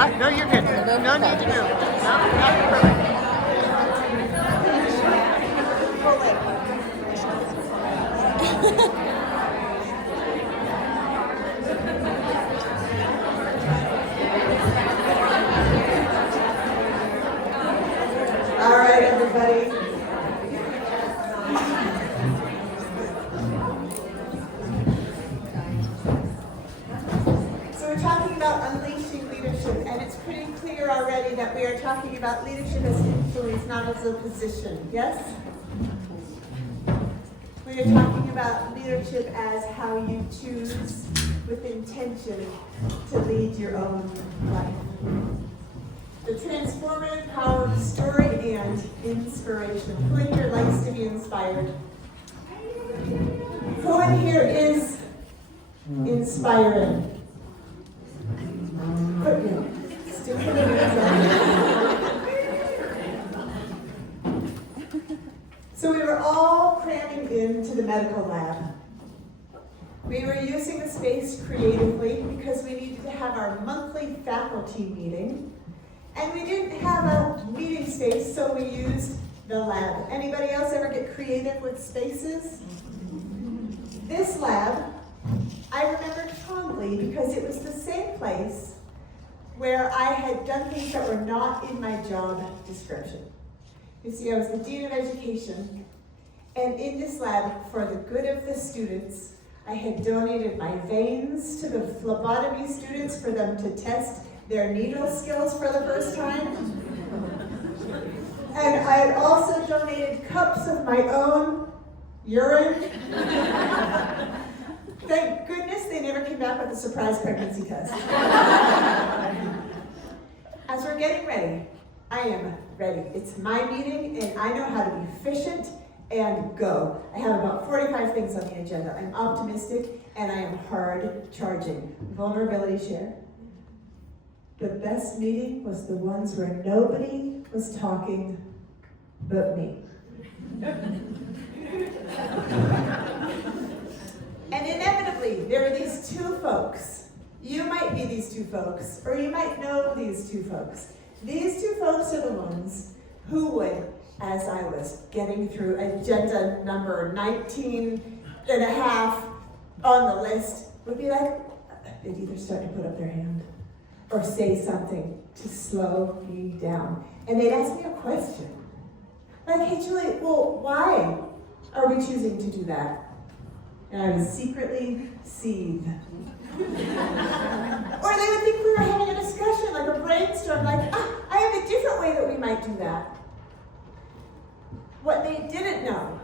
No, you're good. No need to move. No, perfect. All right, everybody. So we're talking about unleashing leadership, and it's pretty clear already that we are talking about leadership as influence, not as a position. Yes? We are talking about leadership as how you choose with intention to lead your own life. The transformative power of story and inspiration. Who in here likes to be inspired? Who in here is inspiring? Put you. Still put your hands up. So we were all cramming into the medical lab. We were using the space creatively because we needed to have our monthly faculty meeting. And we didn't have a meeting space, so we used the lab. Anybody else ever get creative with spaces? This lab, I remember fondly because it was the same place where I had done things that were not in my job description. You see, I was the Dean of Education, and in this lab, for the good of the students, I had donated my veins to the phlebotomy students for them to test their needle skills for the first time. And I had also donated cups of my own urine. Thank goodness they never came back with a surprise pregnancy test. As we're getting ready, I am ready. It's my meeting, and I know how to be efficient and go. I have about 45 things on the agenda. I'm optimistic, and I am hard charging. Vulnerability share. The best meeting was the ones where nobody was talking but me. And inevitably, there were these two folks. You might be these two folks, or you might know these two folks. These two folks are the ones who would, as I was getting through agenda number 19 and a half on the list, would be like, they'd either start to put up their hand or say something to slow me down. And they'd ask me a question. Like, hey, Julie, well, why are we choosing to do that? And I would secretly seethe. Or they would think we were having a discussion, like a brainstorm, like, I have a different way that we might do that. What they didn't know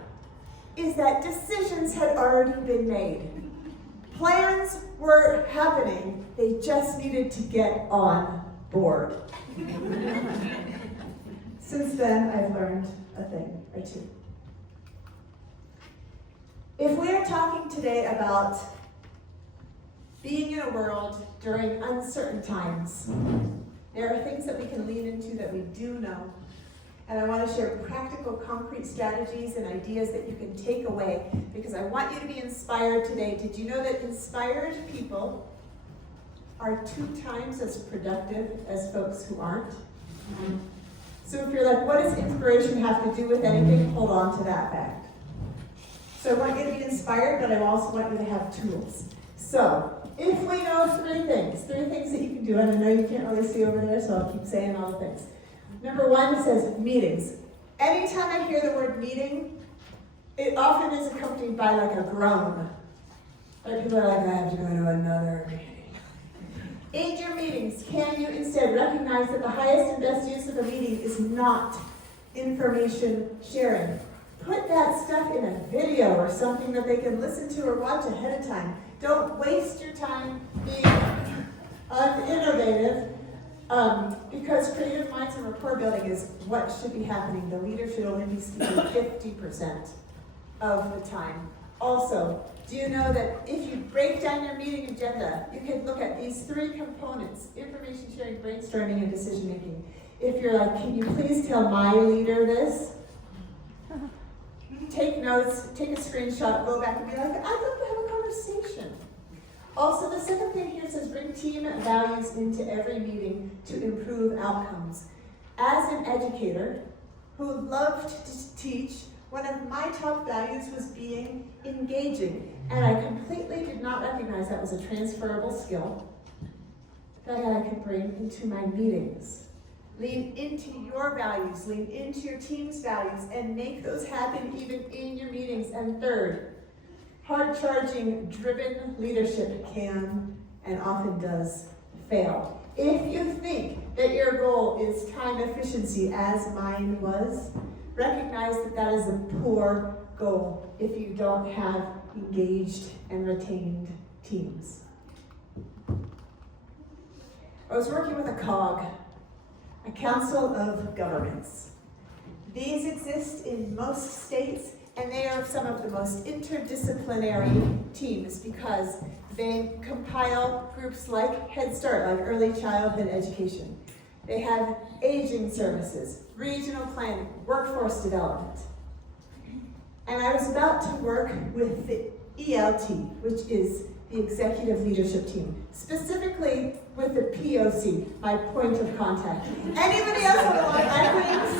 is that decisions had already been made. Plans were happening, they just needed to get on board. Since then, I've learned a thing or two. If we are talking today about being in a world during uncertain times, there are things that we can lean into that we do know. And I want to share practical, concrete strategies and ideas that you can take away because I want you to be inspired today. Did you know that inspired people are 2 times as productive as folks who aren't? So if you're like, what does inspiration have to do with anything? Hold on to that fact. So I want you to be inspired, but I also want you to have tools. So if we know 3 things that you can do, and I know you can't really see over there, so I'll keep saying all the things. Number 1 says meetings. Anytime I hear the word meeting, it often is accompanied by like a groan. Like people are like, I have to go to another meeting. In your meetings, can you instead recognize that the highest and best use of a meeting is not information sharing? Put that stuff in a video or something that they can listen to or watch ahead of time. Don't waste your time being uninnovative. Because creative minds and rapport building is what should be happening. The leader should only be speaking 50% of the time. Also, do you know that if you break down your meeting agenda, you can look at these 3 components: information sharing, brainstorming, and decision making. If you're like, can you please tell my leader this? Take notes, take a screenshot, go back and be like, I'd love to have a conversation. Also, the second thing here says bring team values into every meeting to improve outcomes. As an educator who loved to teach, one of my top values was being engaging, and I completely did not recognize that was a transferable skill that I could bring into my meetings. Lean into your values, lean into your team's values, and make those happen even in your meetings. And third, hard-charging, driven leadership can and often does fail. If you think that your goal is time efficiency, as mine was, recognize that that is a poor goal if you don't have engaged and retained teams. I was working with a COG, a Council of Governments. These exist in most states, and they are some of the most interdisciplinary teams because they compile groups like Head Start, like early childhood education. They have aging services, regional planning, workforce development. And I was about to work with the ELT, which is the executive leadership team, specifically with the POC, my point of contact. Anybody else have a lot of acronyms?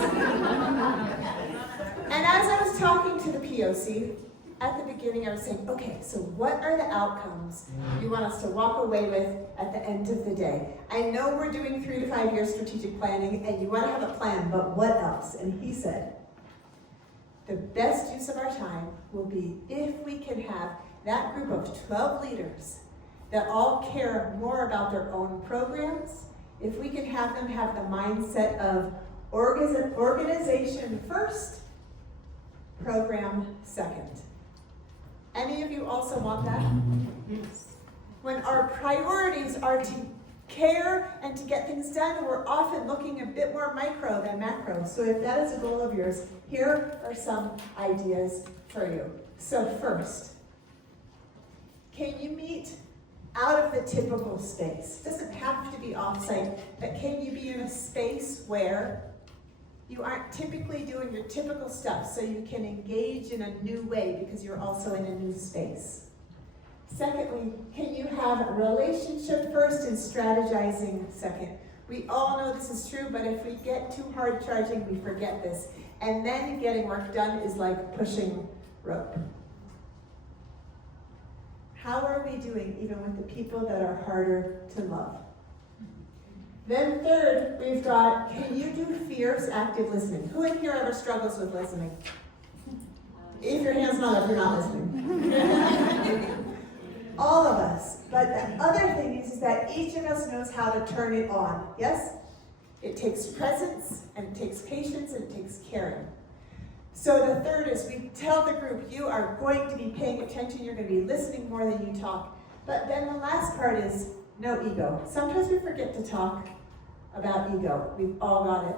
And as I was talking to the POC, at the beginning I was saying, okay, so what are the outcomes you want us to walk away with at the end of the day? I know we're doing 3 to 5 year strategic planning and you want to have a plan, but what else? And he said, the best use of our time will be if we can have that group of 12 leaders that all care more about their own programs, if we can have them have the mindset of organization first, program second. Any of you also want that? Yes. When our priorities are to care and to get things done, we're often looking a bit more micro than macro. So if that is a goal of yours, here are some ideas for you. So first, can you meet out of the typical space? It doesn't have to be offsite, but can you be in a space where you aren't typically doing your typical stuff, so you can engage in a new way because you're also in a new space? Secondly, can you have relationship first and strategizing second? We all know this is true, but if we get too hard charging, we forget this. And then getting work done is like pushing rope. How are we doing even with the people that are harder to love? Then third, we've got, can you do fierce active listening? Who in here ever struggles with listening? If your hand's not up, you're not listening. All of us. But the other thing is that each of us knows how to turn it on. Yes? It takes presence, and it takes patience, and it takes caring. So the third is we tell the group, you are going to be paying attention, you're going to be listening more than you talk. But then the last part is no ego. Sometimes we forget to talk about ego. We've all got it.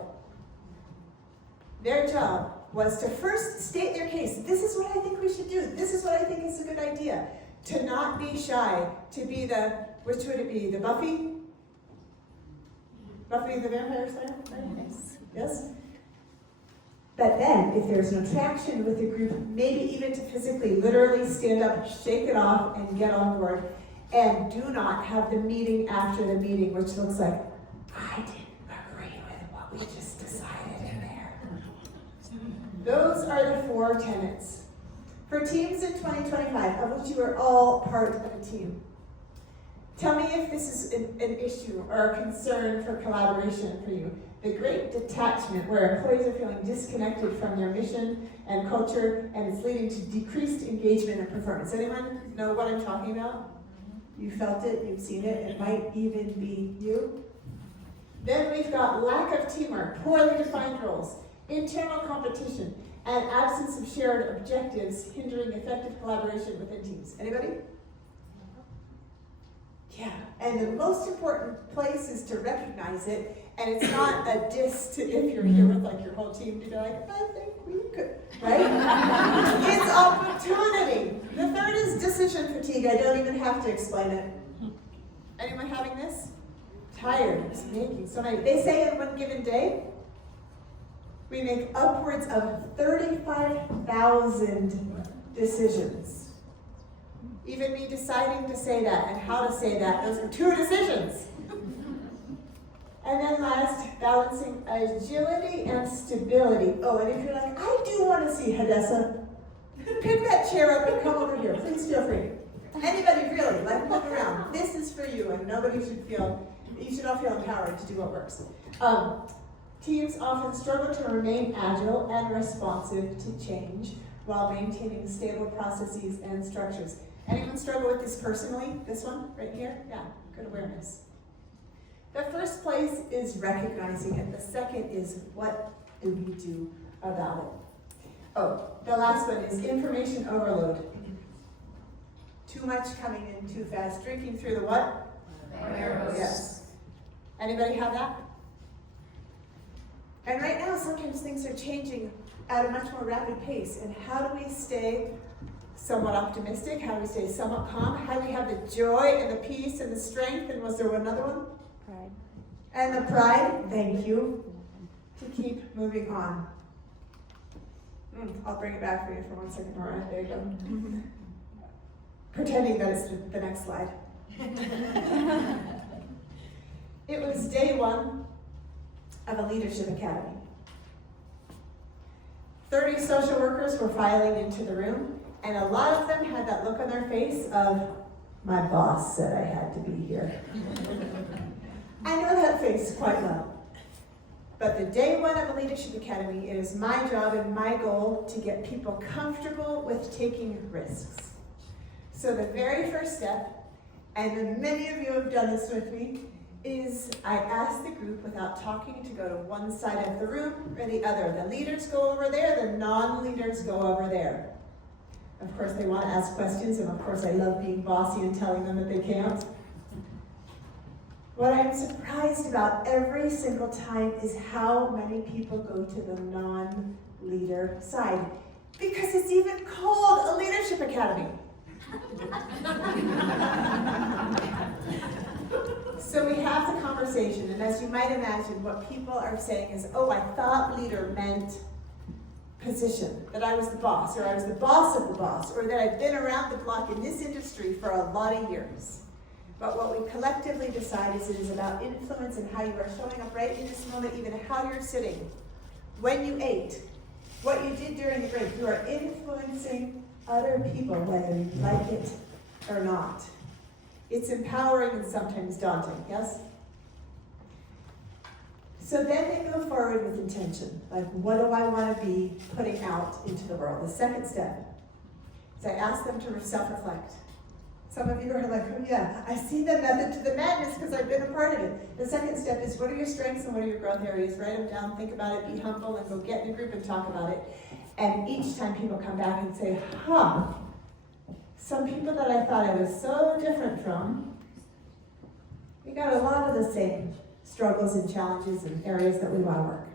Their job was to first state their case. This is what I think we should do. This is what I think is a good idea. To not be shy. To be the, which would it be? The Buffy? Buffy the Vampire Slayer? Yes. Yes? But then, if there's no traction with the group, maybe even to physically, literally stand up, shake it off, and get on board. And do not have the meeting after the meeting, which looks like, I didn't agree with what we just decided in there. Those are the 4 tenets. For teams in 2025, of which you are all part of a team, tell me if this is an issue or a concern for collaboration for you. The great detachment, where employees are feeling disconnected from their mission and culture, and it's leading to decreased engagement and performance. Anyone know what I'm talking about? You felt it, you've seen it, it might even be you. Then we've got lack of teamwork, poorly defined roles, internal competition, and absence of shared objectives hindering effective collaboration within teams. Anybody? Yeah, and the most important place is to recognize it, and it's not a diss to if you're here with like your whole team to be like, I think we could, right? It's opportunity. The third is decision fatigue. I don't even have to explain it. Anyone having this? Tired of making so many. They say in one given day, we make upwards of 35,000 decisions. Even me deciding to say that and how to say that, those are 2 decisions. And then last, balancing agility and stability. Oh, and if you're like, I do want to see Hadessa, pick that chair up and come over here. Please feel free. Anybody really, like look around. This is for you, and nobody should feel, you should all feel empowered to do what works. Teams often struggle to remain agile and responsive to change while maintaining stable processes and structures. Anyone struggle with this personally? This one right here? Yeah, good awareness. The first place is recognizing it. The second is what do we do about it? Oh, the last one is information overload. Too much coming in too fast. Drinking through the what? Arrows. Yes. Anybody have that? And right now, sometimes things are changing at a much more rapid pace. And how do we stay somewhat optimistic? How do we stay somewhat calm? How do we have the joy and the peace and the strength? And was there another one? Pride. And the pride, thank you, to keep moving on. I'll bring it back for you for 1 second, Nora. There you go. Pretending that it's the next slide. It was day 1 of a leadership academy. 30 social workers were filing into the room, and a lot of them had that look on their face of, my boss said I had to be here. I know that face quite well. But the day 1 of a leadership academy, it is my job and my goal to get people comfortable with taking risks. So the very first step, and many of you have done this with me, is I ask the group without talking to go to one side of the room or the other. The leaders go over there, the non-leaders go over there. Of course they want to ask questions, and of course I love being bossy and telling them that they can't. What I'm surprised about every single time is how many people go to the non-leader side. Because it's even called a leadership academy. So we have the conversation, and as you might imagine, what people are saying is, oh, I thought leader meant position, that I was the boss, or I was the boss of the boss, or that I've been around the block in this industry for a lot of years. But what we collectively decide is it is about influence and how you are showing up right in this moment, even how you're sitting, when you ate, what you did during the break. You are influencing other people, whether you like it or not. It's empowering and sometimes daunting, yes? So then they go forward with intention. Like, what do I want to be putting out into the world? The second step is I ask them to self-reflect. Some of you are like, oh yeah, I see the method to the madness because I've been a part of it. The second step is, what are your strengths and what are your growth areas? Write them down, think about it, be humble, and go get in a group and talk about it. And each time people come back and say, some people that I thought I was so different from, we got a lot of the same struggles and challenges and areas that we want to work.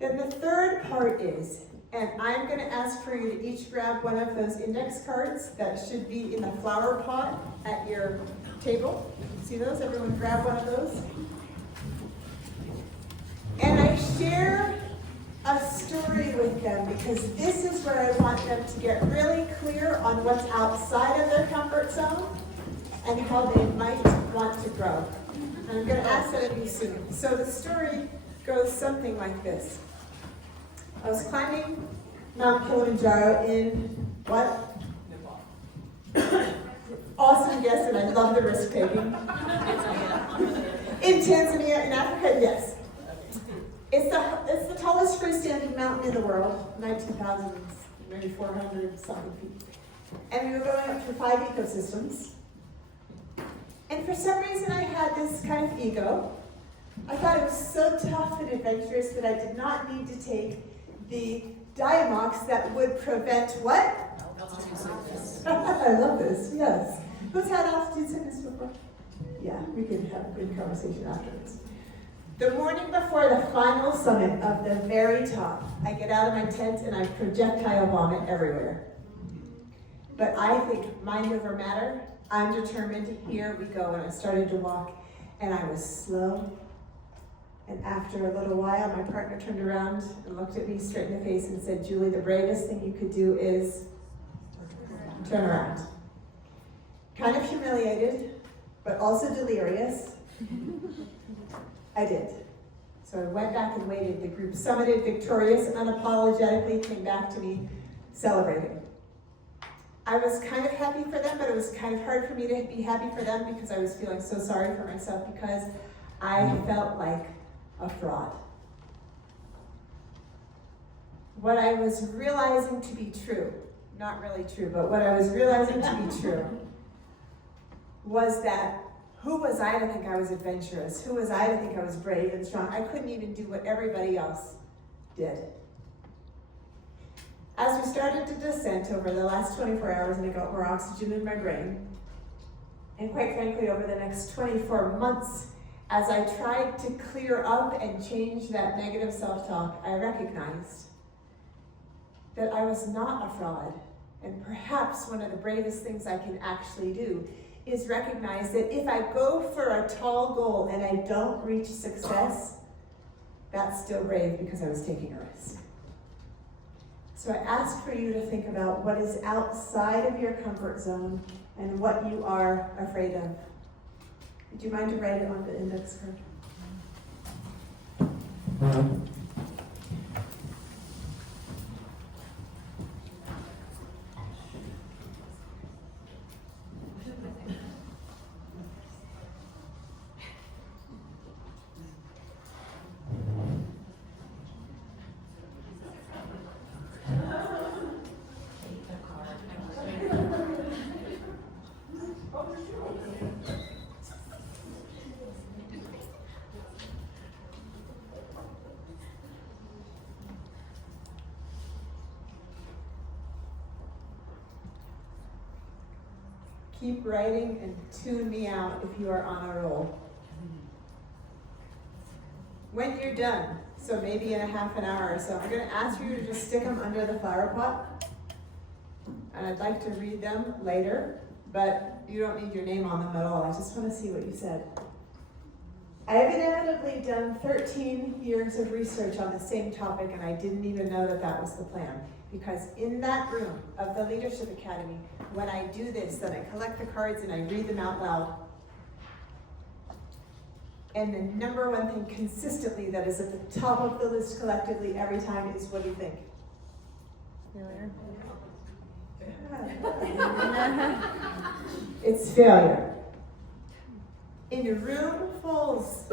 Then the third part is, and I'm going to ask for you to each grab one of those index cards that should be in the flower pot at your table. See those? Everyone grab one of those. And I share a story with them because this is where I want them to get really clear on what's outside of their comfort zone and how they might want to grow. And I'm going to ask that of you soon. So the story goes something like this. I was climbing Mount Kilimanjaro in what? Awesome guess, and I love the risk taking. In Tanzania, in Africa, yes. It's the tallest freestanding mountain in the world, 19,000, maybe 400 something feet. And we were going up through 5 ecosystems. And for some reason I had this kind of ego. I thought it was so tough and adventurous that I did not need to take the Diamox that would prevent what? Altitude sickness. I love this, yes. Who's had altitude sickness before? Yeah, we could have a good conversation afterwards. The morning before the final summit of the very top, I get out of my tent and I projectile vomit everywhere. But I think mind over matter, I'm determined, here we go. And I started to walk and I was slow. And after a little while, my partner turned around and looked at me straight in the face and said, Julie, the bravest thing you could do is turn around. Kind of humiliated, but also delirious. I did. So I went back and waited. The group summited, victorious, unapologetically came back to me, celebrating. I was kind of happy for them, but it was kind of hard for me to be happy for them because I was feeling so sorry for myself because I felt like a fraud. What I was realizing to be true, not really true, but what I was realizing to be true was that who was I to think I was adventurous? Who was I to think I was brave and strong? I couldn't even do what everybody else did. As we started to descent over the last 24 hours and I got more oxygen in my brain, and quite frankly over the next 24 months, as I tried to clear up and change that negative self-talk, I recognized that I was not a fraud. And perhaps one of the bravest things I can actually do is recognize that if I go for a tall goal and I don't reach success, that's still brave because I was taking a risk. So I ask for you to think about what is outside of your comfort zone and what you are afraid of. Would you mind to write it on the index card? Keep writing and tune me out if you are on a roll. When you're done, so maybe in a half an hour or so, I'm going to ask you to just stick them under the flower pot. And I'd like to read them later, but you don't need your name on them at all. I just want to see what you said. I have inevitably done 13 years of research on the same topic, and I didn't even know that that was the plan. Because in that room of the Leadership Academy, when I do this, then I collect the cards and I read them out loud. And the number one thing consistently that is at the top of the list collectively every time is, what do you think? Failure. It's failure. In roomfuls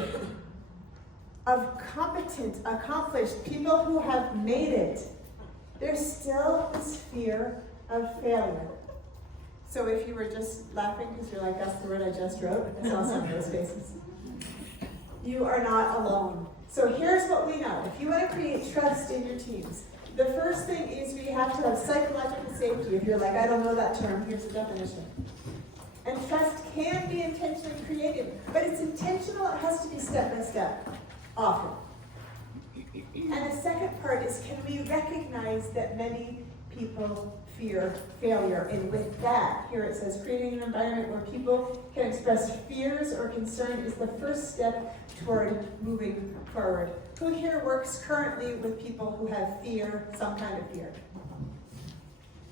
of competent, accomplished people who have made it, there's still this fear of failure. So if you were just laughing because you're like, that's the word I just wrote, I saw some of those faces. You are not alone. So here's what we know. If you want to create trust in your teams, the first thing is we have to have psychological safety. If you're like, I don't know that term, here's the definition. And trust can be intentionally created, but it's intentional, it has to be step by step, often. And the second part is, can we recognize that many people fear failure? And with that, here it says, creating an environment where people can express fears or concern is the first step toward moving forward. Who here works currently with people who have fear, some kind of fear?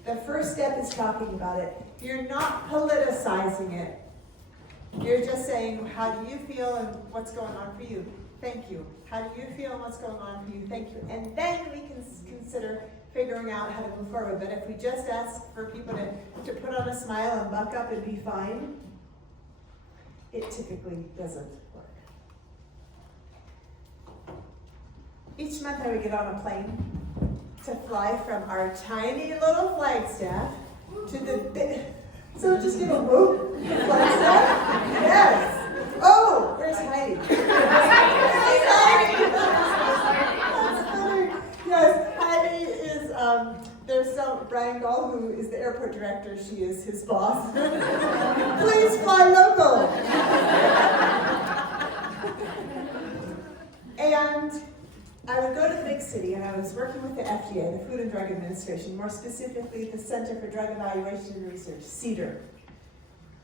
The first step is talking about it. You're not politicizing it. You're just saying, how do you feel and what's going on for you? Thank you. How do you feel and what's going on for you? Thank you. And then we can consider figuring out how to move forward. But if we just ask for people to put on a smile and buck up and be fine, it typically doesn't work. Each month I would get on a plane to fly from our tiny little Flagstaff to the big, so just give a whoop, Flagstaff? Yes. Oh, where's Heidi? Yes, Heidi is, there's some, Brian Gall, who is the airport director, she is his boss. Please fly local. And I would go to the big city, and I was working with the FDA, the Food and Drug Administration, more specifically the Center for Drug Evaluation and Research, CDER.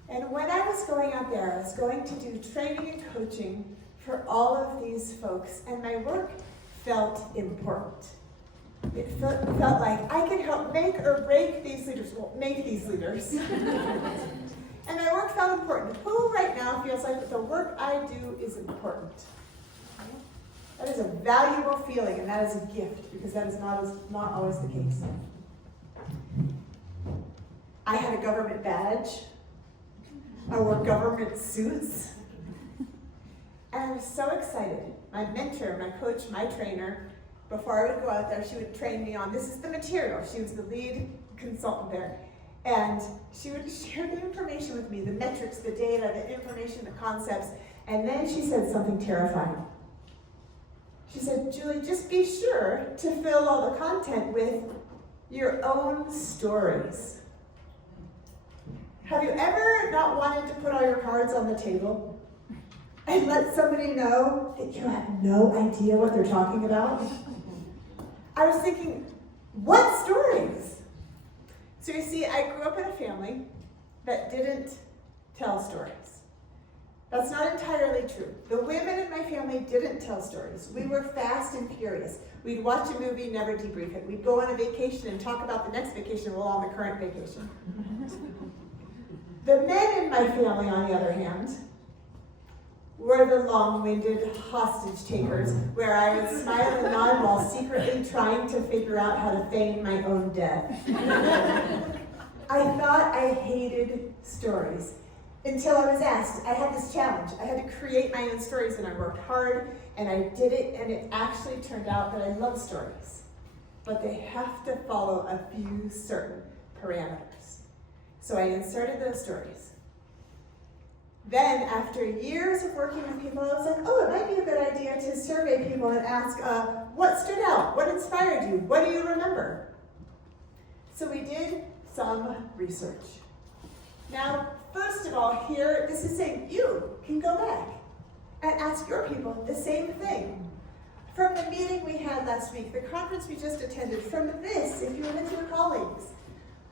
And when I was going out there, I was going to do training and coaching for all of these folks, and my work felt important. It felt like I could help make or break these leaders. Well, make these leaders. And my work felt important. Who right now feels like the work I do is important? That is a valuable feeling, and that is a gift, because that is not always the case. I had a government badge. I wore government suits. And I was so excited. My mentor, my coach, my trainer, before I would go out there, she would train me on, this is the material. She was the lead consultant there. And she would share the information with me, the metrics, the data, the information, the concepts. And then she said something terrifying. She said, Julie, just be sure to fill all the content with your own stories. Have you ever not wanted to put all your cards on the table and let somebody know that you have no idea what they're talking about? I was thinking, what stories? So you see, I grew up in a family that didn't tell stories. That's not entirely true. The women in my family didn't tell stories. We were fast and furious. We'd watch a movie, never debrief it. We'd go on a vacation and talk about the next vacation while on the current vacation. The men in my family, on the other hand, were the long-winded hostage takers, where I would smile and nod while secretly trying to figure out how to feign my own death. I thought I hated stories until I was asked. I had this challenge. I had to create my own stories, and I worked hard, and I did it, and it actually turned out that I love stories. But they have to follow a few certain parameters. So I inserted those stories. Then, after years of working with people, I was like, oh, it might be a good idea to survey people and ask, what stood out? What inspired you? What do you remember? So we did some research. Now, first of all, here, this is saying you can go back and ask your people the same thing. From the meeting we had last week, the conference we just attended, from this, if you were with your colleagues,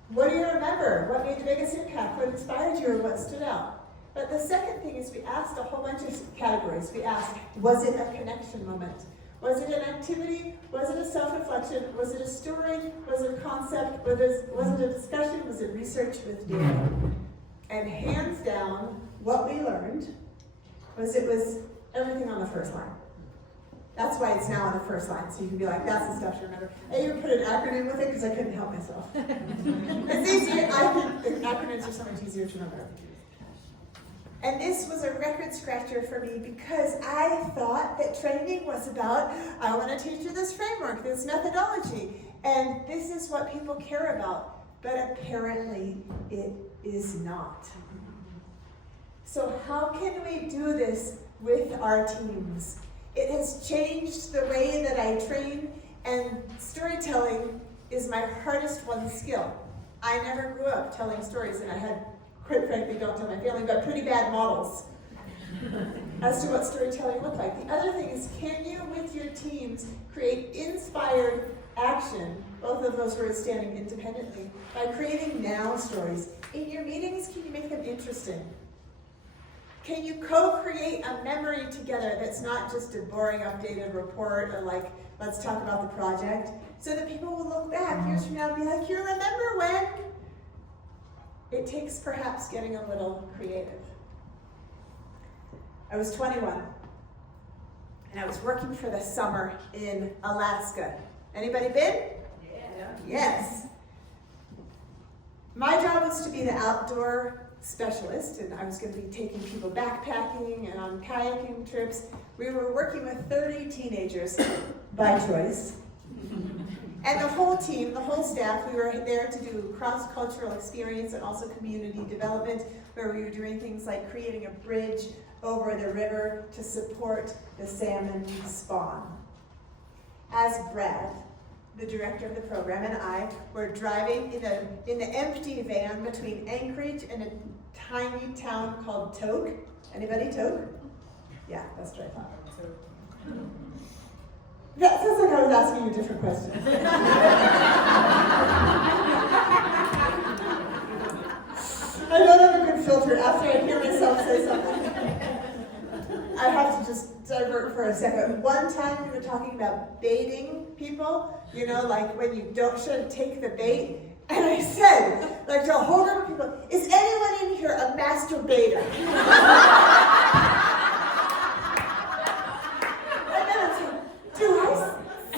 what do you remember? What made the biggest impact? What inspired you or what stood out? But the second thing is we asked a whole bunch of categories. We asked, was it a connection moment? Was it an activity? Was it a self-reflection? Was it a story? Was it a concept? Was it a discussion? Was it research with data? And hands down, what we learned was it was everything on the first line. That's why it's now on the first line, so you can be like, that's the stuff to remember. I even put an acronym with it because I couldn't help myself. It's easier, I think the acronyms are so much easier to remember. And this was a record scratcher for me because I thought that training was about, I want to teach you this framework, this methodology, and this is what people care about. But apparently it is not. So how can we do this with our teams? It has changed the way that I train, and storytelling is my hardest won skill. I never grew up telling stories, and I had, quite frankly, don't tell my family, but pretty bad models as to what storytelling looked like. The other thing is, can you, with your teams, create inspired action, both of those words standing independently, by creating now stories? In your meetings, can you make them interesting? Can you co-create a memory together that's not just a boring updated report or like, let's talk about the project, so that people will look back years from now and be like, you remember when? It takes perhaps getting a little creative. I was 21, and I was working for the summer in Alaska. Anybody been? Yeah. Yes. My job was to be the outdoor specialist, and I was going to be taking people backpacking and on kayaking trips. We were working with 30 teenagers by choice. And the whole team, the whole staff, we were there to do cross-cultural experience and also community development, where we were doing things like creating a bridge over the river to support the salmon spawn. As Brad, the director of the program, and I were driving in the empty van between Anchorage and a tiny town called Tok. Anybody Tok? Yeah, that's what I thought. That sounds like I was asking a different question. I don't have a good filter after I hear myself say something. I have to just divert for a second. One time we were talking about baiting people, like when you shouldn't take the bait. And I said, like to a whole group of people, is anyone in here a masturbator? And then I said, do I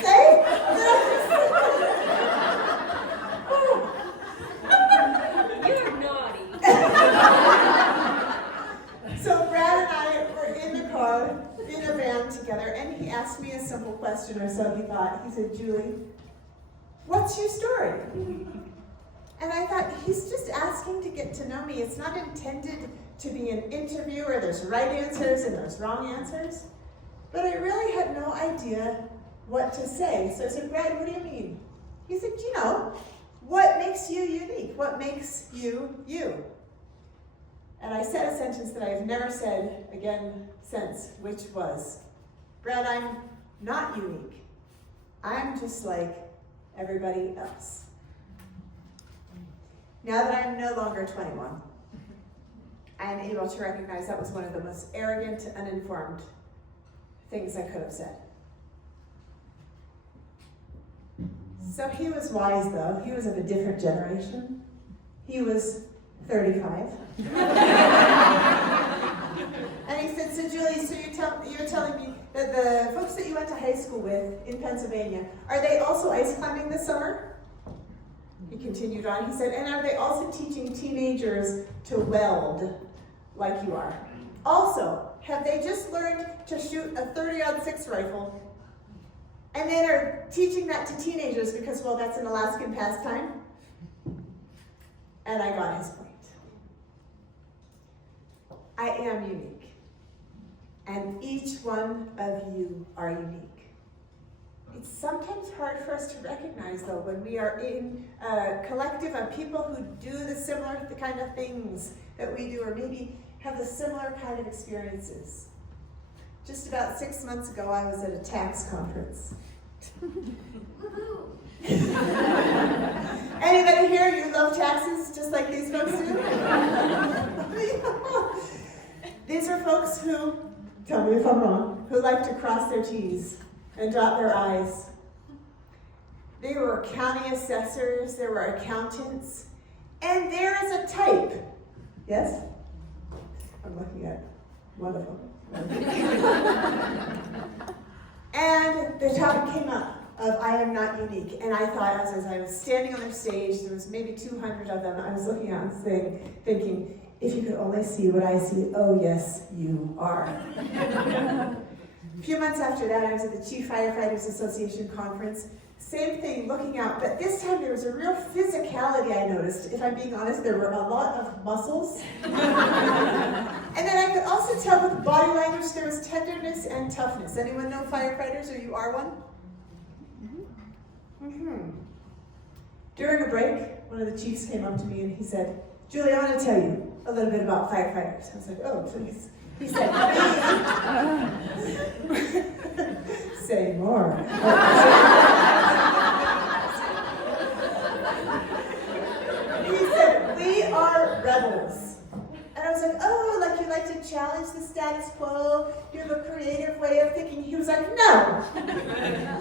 say? You're naughty. So Brad and I were in the car, in a van together, and he asked me a simple question, or so he thought. He said, Julie, what's your story? And I thought, he's just asking to get to know me. It's not intended to be an interview where there's right answers and there's wrong answers. But I really had no idea what to say. So I said, Brad, what do you mean? He said, what makes you unique? What makes you you? And I said a sentence that I have never said again since, which was, Brad, I'm not unique. I'm just like everybody else. Now that I'm no longer 21, I am able to recognize that was one of the most arrogant, uninformed things I could have said. So he was wise, though. He was of a different generation. He was 35. And he said, so Julie, so you're telling me that the folks that you went to high school with in Pennsylvania, are they also ice climbing this summer? He continued on. He said, and are they also teaching teenagers to weld like you are? Also, have they just learned to shoot a 30-06 rifle and then are teaching that to teenagers because, well, that's an Alaskan pastime? And I got his point. I am unique. And each one of you are unique. It's sometimes hard for us to recognize, though, when we are in a collective of people who do the kind of things that we do, or maybe have the similar kind of experiences. Just about 6 months ago, I was at a tax conference. Anybody here, you love taxes just like these folks do? These are folks who, tell me if I'm wrong, who like to cross their T's and dot their I's. They were county assessors, there were accountants, and there is a type. Yes? I'm looking at one of them. And the topic came up of I am not unique. And I thought, as I was standing on their stage, there was maybe 200 of them, I was looking out and thinking, if you could only see what I see, oh yes, you are. A few months after that, I was at the Chief Firefighters Association conference. Same thing, looking out, but this time there was a real physicality I noticed. If I'm being honest, there were a lot of muscles. And then I could also tell with body language there was tenderness and toughness. Anyone know firefighters, or you are one? Mm-hmm. During a break, one of the chiefs came up to me and he said, Julie, I want to tell you a little bit about firefighters. I was like, oh, please. He said, say more. He said, we are rebels. And I was like, oh, like you like to challenge the status quo? You have a creative way of thinking. He was like, no.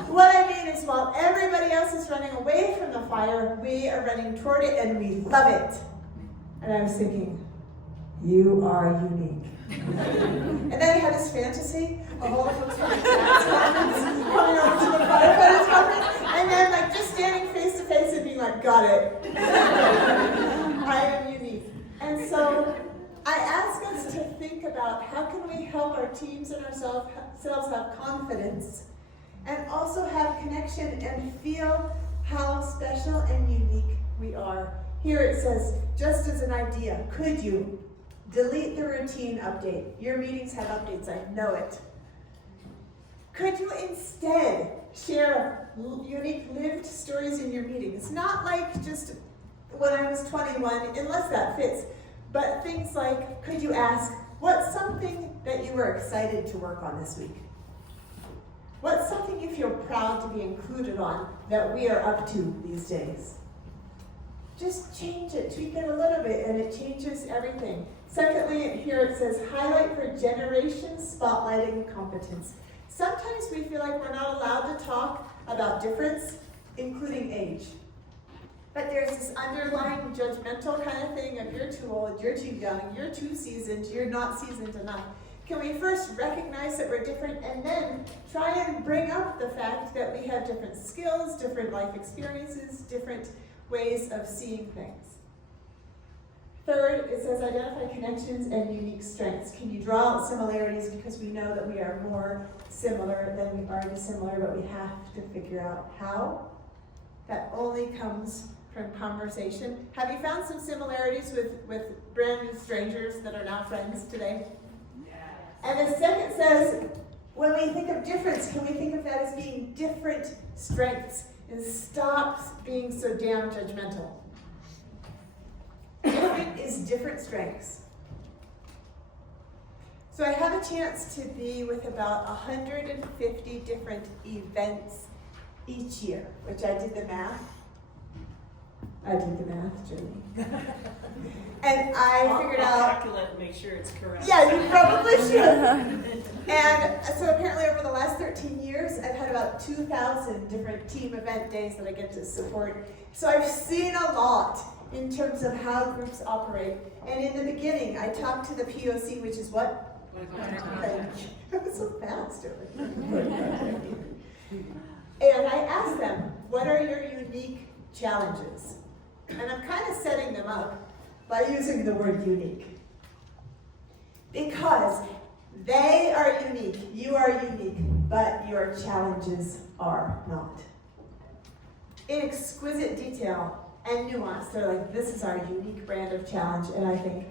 What I mean is, while everybody else is running away from the fire, we are running toward it and we love it. And I was thinking, you are unique. And then he had this fantasy of all the folks from the tax conference coming over to the firefighters conference, and then like just standing face to face and being like, got it. I am unique. And so I ask us to think about how can we help our teams and ourselves have confidence and also have connection and feel how special and unique we are. Here it says, just as an idea, could you delete the routine update? Your meetings have updates, I know it. Could you instead share unique lived stories in your meeting? It's not like just when I was 21, unless that fits, but things like, could you ask, what's something that you were excited to work on this week? What's something you feel proud to be included on that we are up to these days? just change it, tweak it a little bit, and it changes everything. Secondly, here it says, highlight for generation spotlighting competence. Sometimes we feel like we're not allowed to talk about difference, including age. But there's this underlying judgmental kind of thing of you're too old, you're too young, you're too seasoned, you're not seasoned enough. Can we first recognize that we're different and then try and bring up the fact that we have different skills, different life experiences, different ways of seeing things? Third, it says identify connections and unique strengths. Can you draw out similarities, because we know that we are more similar than we are dissimilar, but we have to figure out how. That only comes from conversation. Have you found some similarities with brand new strangers that are now friends today? Yes. And the second says, when we think of difference, can we think of that as being different strengths and stop being so damn judgmental? Different is different strengths. So I have a chance to be with about 150 different events each year, which I did the math. Jenny. And I figured out. I'll calculate and make sure it's correct. Yeah, you probably should. And so apparently over the last 13 years, I've had about 2,000 different team event days that I get to support. So I've seen a lot in terms of how groups operate. And in the beginning, I talked to the POC, which is what? That was so fast. And I asked them, what are your unique challenges? And I'm kind of setting them up by using the word unique. Because they are unique, you are unique, but your challenges are not. In exquisite detail and nuance, they're like, this is our unique brand of challenge. And I think,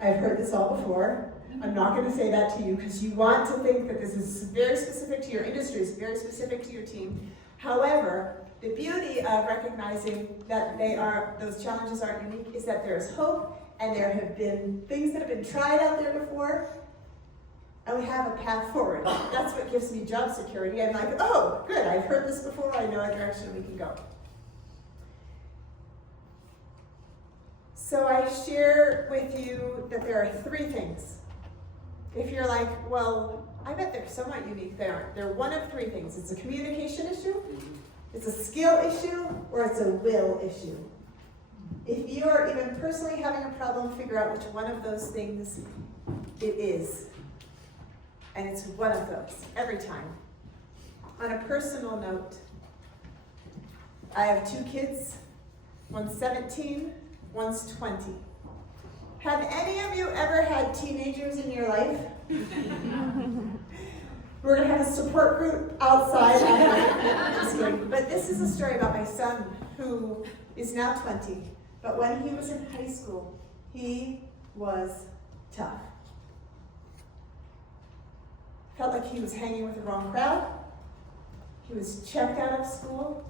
I've heard this all before. I'm not going to say that to you because you want to think that this is very specific to your industry, it's very specific to your team. However, the beauty of recognizing that those challenges aren't unique is that there is hope, and there have been things that have been tried out there before, and we have a path forward. That's what gives me job security. I'm like, oh, good, I've heard this before, I know a direction we can go. So I share with you that there are 3 things. If you're like, well, I bet they're somewhat unique, they aren't. They're one of 3 things. It's a communication issue, it's a skill issue, or it's a will issue. If you are even personally having a problem, figure out which one of those things it is. And it's one of those, every time. On a personal note, I have 2 kids, one's 17, one's 20. Have any of you ever had teenagers in your life? We're going to have a support group outside. Just kidding. But this is a story about my son, who is now 20. But when he was in high school, he was tough. Felt like he was hanging with the wrong crowd. He was checked out of school.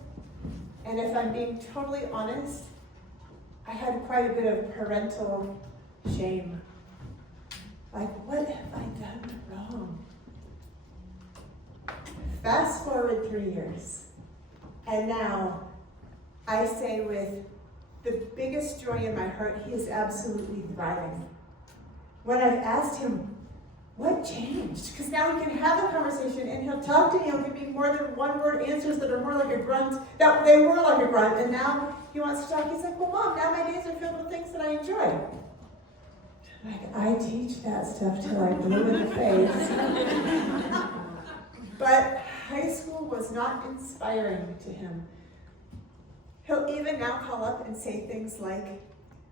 And if I'm being totally honest, I had quite a bit of parental shame. Like, what have I done wrong? Fast forward 3 years, and now I say with the biggest joy in my heart, he is absolutely thriving. When I've asked him, what changed? Because now we can have a conversation, and he'll talk to me, he'll give me more than one-word answers that are more like a grunt, that they were like a grunt, and now he wants to talk. He's like, well, Mom, now my days are filled with things that I enjoy. Like, I teach that stuff till I'm blue in the face. But high school was not inspiring to him. He'll even now call up and say things like,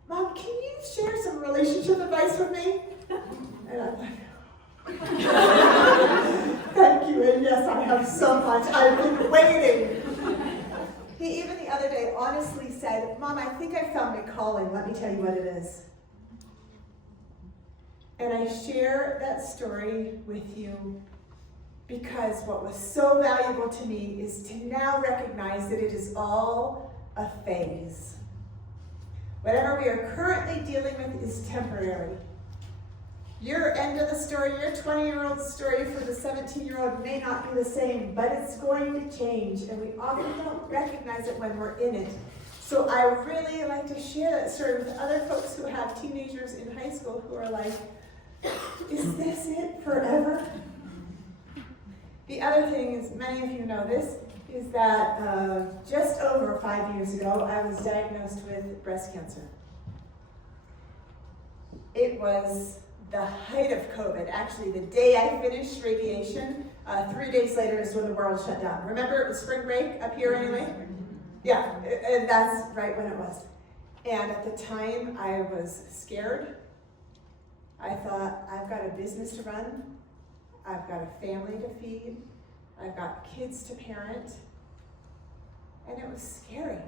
Mom, can you share some relationship advice with me? And I'm like, thank you, and yes, I have so much. I've been waiting. He even the other day honestly said, Mom, I think I found my calling. Let me tell you what it is. And I share that story with you because what was so valuable to me is to now recognize that it is all a phase. Whatever we are currently dealing with is temporary. Your end of the story, your 20-year-old story for the 17-year-old may not be the same, but it's going to change, and we often don't recognize it when we're in it. So I would really like to share that story with other folks who have teenagers in high school who are like, is this it forever? The other thing is, many of you know this, is that just over 5 years ago, I was diagnosed with breast cancer. It was the height of COVID. Actually, the day I finished radiation, 3 days later is when the world shut down. Remember, it was spring break up here anyway? Yeah, and that's right when it was. And at the time, I was scared. I thought, I've got a business to run. I've got a family to feed. I've got kids to parent. And it was scary.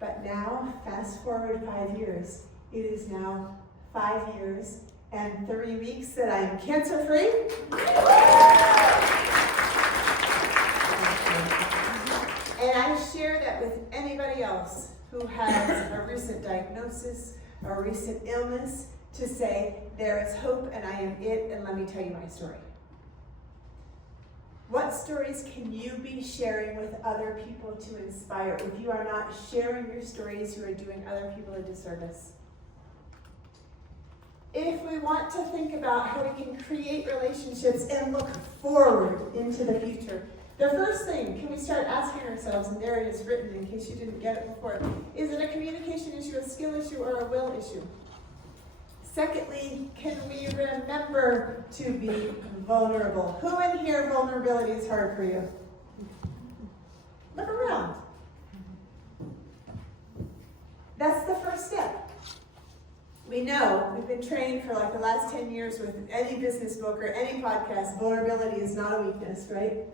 But now, fast forward 5 years, it is now 5 years and 3 weeks that I am cancer-free. And I share that with anybody else who has a recent diagnosis or a recent illness to say, there is hope and I am it, and let me tell you my story. What stories can you be sharing with other people to inspire? If you are not sharing your stories, you are doing other people a disservice. If we want to think about how we can create relationships and look forward into the future, the first thing, can we start asking ourselves, and there it is written in case you didn't get it before, is it a communication issue, a skill issue, or a will issue? Secondly, can we remember to be vulnerable? Who in here vulnerability is hard for you? Look around. That's the first step. We know, we've been trained for like the last 10 years with any business book or any podcast, vulnerability is not a weakness, right?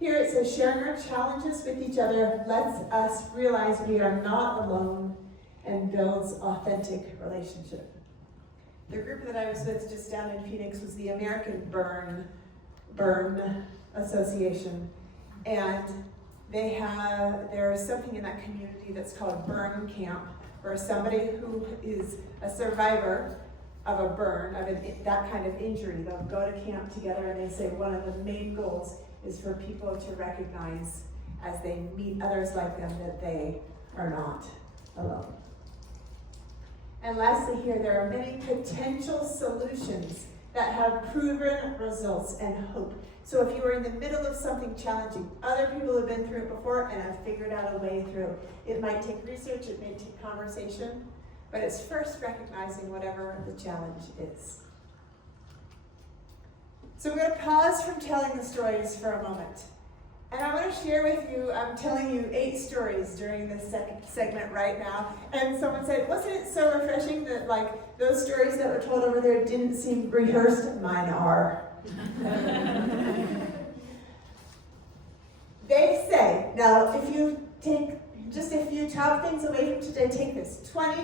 Here it says, sharing our challenges with each other lets us realize we are not alone and builds authentic relationship. The group that I was with just down in Phoenix was the American Burn Association. And there is something in that community that's called Burn Camp, where somebody who is a survivor of a burn, of that kind of injury, they'll go to camp together, and they say one of the main goals is for people to recognize as they meet others like them that they are not alone. And lastly here, there are many potential solutions that have proven results and hope. So if you are in the middle of something challenging, other people have been through it before and have figured out a way through. It might take research, it may take conversation, but it's first recognizing whatever the challenge is. So we're going to pause from telling the stories for a moment. And I want to share with you, I'm telling you 8 stories during this segment right now. And someone said, wasn't it so refreshing that like those stories that were told over there didn't seem rehearsed? Mine are. They say, now if you take just a few top things away from today, take this. 20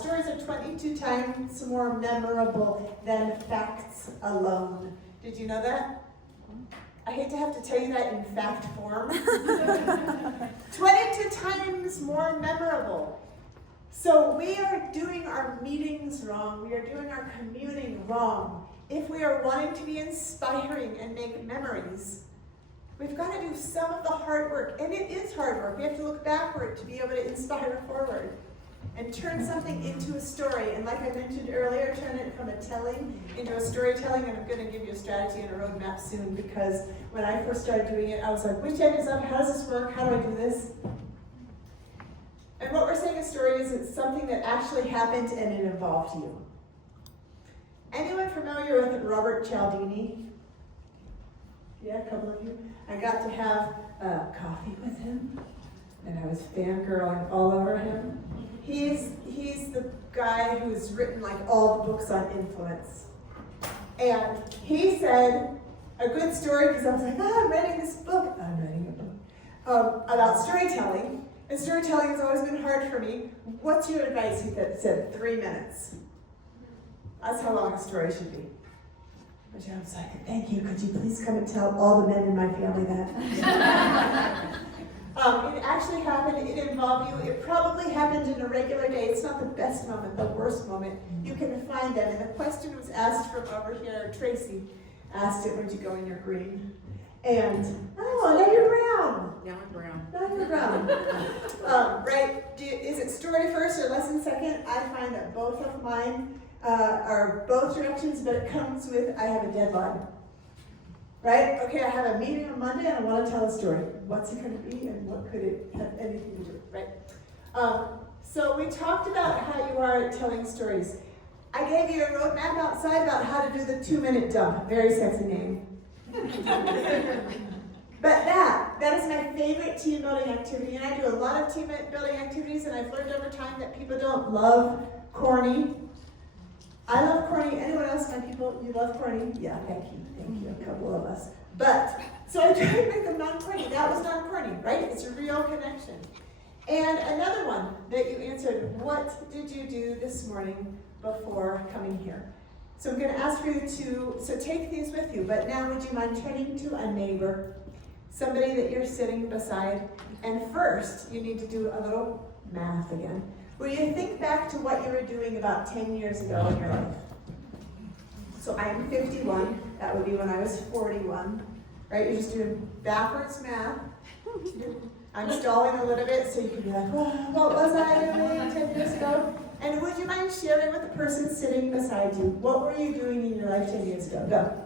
stories are 22 times more memorable than facts alone. Did you know that? I hate to have to tell you that in fact form. 22 times more memorable. So we are doing our meetings wrong. We are doing our commuting wrong. If we are wanting to be inspiring and make memories, we've got to do some of the hard work. And it is hard work. We have to look backward to be able to inspire forward and turn something into a story. And like I mentioned earlier, turn it from a telling into a storytelling. And I'm going to give you a strategy and a roadmap soon, because when I first started doing it, I was like, which end is up? How does this work? How do I do this? And what we're saying a story is it's something that actually happened and it involved you. Anyone familiar with Robert Cialdini? Yeah, a couple of you. I got to have coffee with him, and I was fangirling all over him. He's the guy who's written like all the books on influence. And he said a good story, because I was like, I'm writing this book. I'm writing a book about storytelling. And storytelling has always been hard for me. What's your advice? He said 3 minutes. That's how long a story should be. Which I was like, thank you. Could you please come and tell all the men in my family that? It actually happened. It involved you. It probably happened in a regular day. It's not the best moment, the worst moment. You can find that. And the question was asked from over here. Tracy asked it, where'd you go in your green? And, oh, now you're brown. Now I'm brown. Now you're brown. Right? Is it story first or lesson second? I find that both of mine are both directions, but it comes with I have a deadline. Right? Okay, I have a meeting on Monday and I want to tell a story. What's it going to be and what could it have anything to do? Right? So we talked about how you are at telling stories. I gave you a roadmap outside about how to do the 2-minute dump. Very sexy name. But that is my favorite team building activity, and I do a lot of team building activities, and I've learned over time that people don't love corny. I love corny. Anyone else, my people, you love corny? Yeah, thank you, a couple of us. But, so I tried to make them non-corny. That was non-corny, right? It's a real connection. And another one that you answered, what did you do this morning before coming here? So I'm going to ask you to, so take these with you, but now would you mind turning to a neighbor, somebody that you're sitting beside, and first you need to do a little math again. Will you think back to what you were doing about 10 years ago in your life? So I'm 51, that would be when I was 41, right? You're just doing backwards math. I'm stalling a little bit so you can be like, oh, what was I doing 10 years ago? And would you mind sharing with the person sitting beside you, what were you doing in your life 10 years ago? Go.